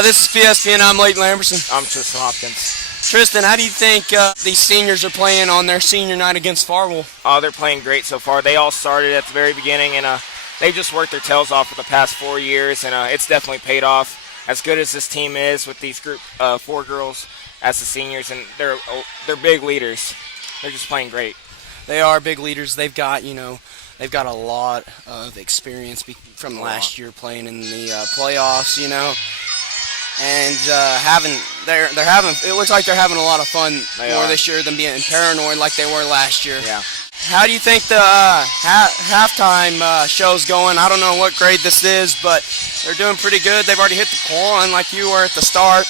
This is PSPN. I'm Leighton Lamberson. I'm Tristan Hopkins. Tristan, how do you think these seniors are playing on their senior night against Farwell? They're playing great so far. They all started at the very beginning, and they've just worked their tails off for the past 4 years, and it's definitely paid off. As good as this team is with these group 4 girls as the seniors, and they're big leaders. They're just playing great. They are big leaders. They've got a lot of experience from last year playing in the playoffs, and it looks like they're having a lot of fun more this year than being paranoid like they were last year. Yeah. How do you think the halftime show's going? I don't know what grade this is, but they're doing pretty good. They've already hit the qualifying like you were at the start.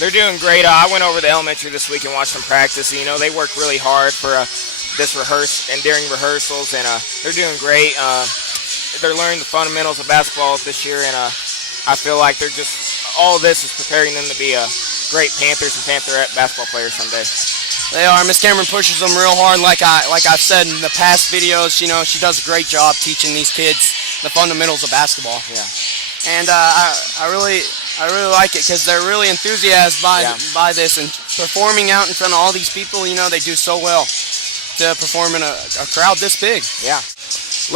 They're doing great. I went over to elementary this week and watched them practice. They work really hard for this during rehearsals, and they're doing great. They're learning the fundamentals of basketball this year, and I feel like all of this is preparing them to be great Panthers and Pantherette basketball players someday. They are. Miss Cameron pushes them real hard, like I've said in the past videos. She does a great job teaching these kids the fundamentals of basketball. Yeah. And I really like it because they're really enthusiastic by this, and performing out in front of all these people. They do so well to perform in a crowd this big. Yeah.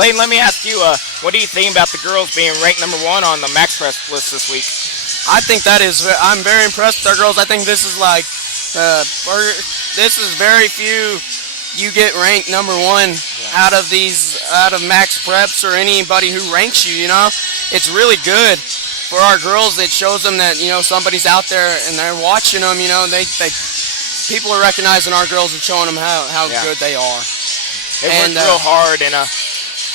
Leighton, let me ask you, what do you think about the girls being ranked #1 on the Max Prep list this week? I think I'm very impressed with our girls. I think this is this is very few you get ranked #1 out of Max Preps or anybody who ranks you. It's really good for our girls. It shows them that somebody's out there and they're watching them. People are recognizing our girls and showing them how good they are. They work real hard, and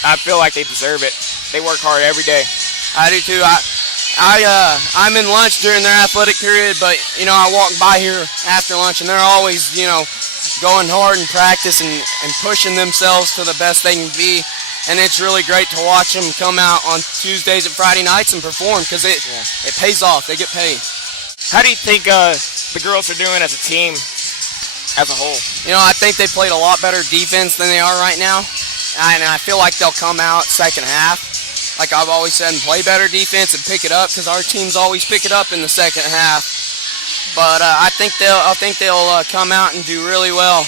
I feel like they deserve it. They work hard every day. I do too. I'm in lunch during their athletic period, but I walk by here after lunch, and they're always going hard in practice and pushing themselves to the best they can be. And it's really great to watch them come out on Tuesdays and Friday nights and perform because it pays off. They get paid. How do you think the girls are doing as a team as a whole? I think they played a lot better defense than they are right now. And I feel like they'll come out second half, like I've always said, and play better defense and pick it up because our teams always pick it up in the second half. But I think they'll come out and do really well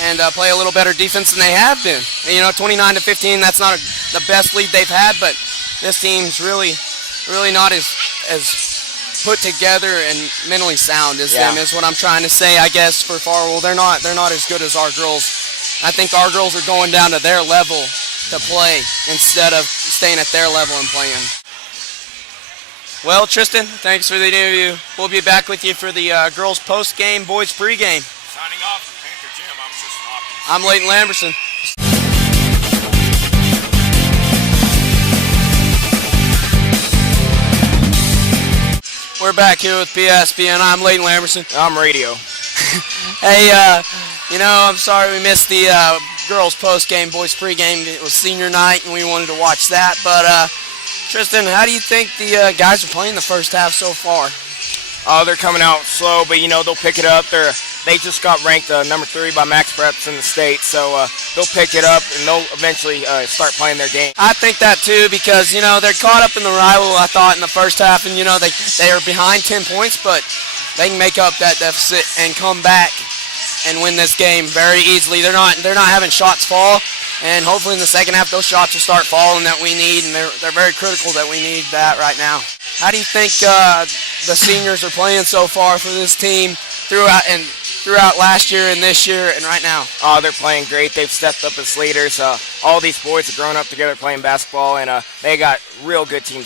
and play a little better defense than they have been. 29-15, that's not the best lead they've had, but this team's really not as put together and mentally sound as them, is what I'm trying to say. I guess for Farwell, they're not as good as our girls. I think our girls are going down to their level to play instead of staying at their level and playing. Well, Tristan, thanks for the interview. We'll be back with you for the girls post-game, boys pre-game. Signing off from Panther Gym, I'm Tristan Hopkins. I'm Leighton Lamberson. We're back here with PSPN. I'm Leighton Lamberson. I'm Radio. Hey, I'm sorry we missed the girls post-game, boys pre-game. It was senior night, and we wanted to watch that. But, Tristan, how do you think the guys are playing the first half so far? They're coming out slow, but, they'll pick it up. They just got ranked #3 by Max Preps in the state, so they'll pick it up, and they'll eventually start playing their game. I think that, too, because, they're caught up in the rival, I thought, in the first half, and, they are behind 10 points, but they can make up that deficit and come back and win this game very easily. They're not having shots fall, and hopefully in the second half those shots will start falling that we need, and they're very critical that we need that right now. How do you think the seniors are playing so far for this team throughout last year and this year and right now? They're playing great. They've stepped up as leaders. All these boys have grown up together playing basketball, and they got real good team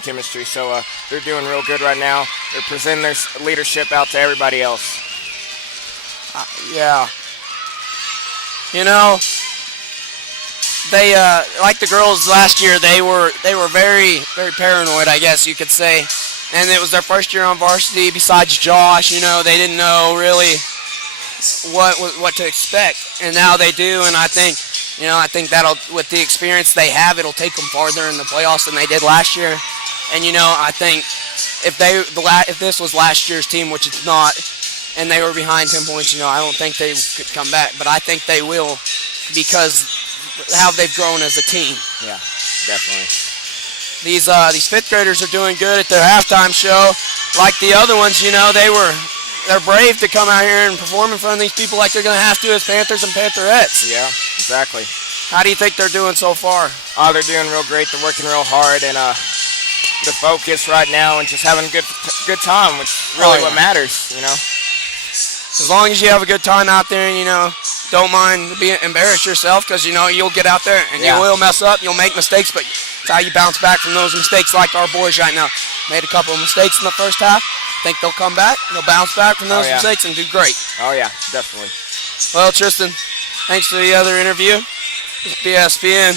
chemistry, so they're doing real good right now. They're presenting their leadership out to everybody else. They like the girls last year. They were very, very paranoid, I guess you could say, and it was their first year on varsity. Besides Josh, they didn't know really what to expect, and now they do. And I think that'll, with the experience they have, it'll take them farther in the playoffs than they did last year. And I think if this was last year's team, which it's not, and they were behind 10 points, I don't think they could come back. But I think they will because how they've grown as a team. Yeah, definitely. These fifth graders are doing good at their halftime show. like the other ones, they're brave to come out here and perform in front of these people like they're going to have to as Panthers and Pantherettes. Yeah, exactly. How do you think they're doing so far? Oh, they're doing real great. They're working real hard, and the focus right now and just having a good time, which is really what matters, As long as you have a good time out there and, don't mind being embarrassed yourself because, you'll get out there and you will mess up, you'll make mistakes, but it's how you bounce back from those mistakes like our boys right now. Made a couple of mistakes in the first half. Think they'll come back, they'll bounce back from those mistakes and do great. Oh, yeah, definitely. Well, Tristan, thanks for the other interview. It's PSPN.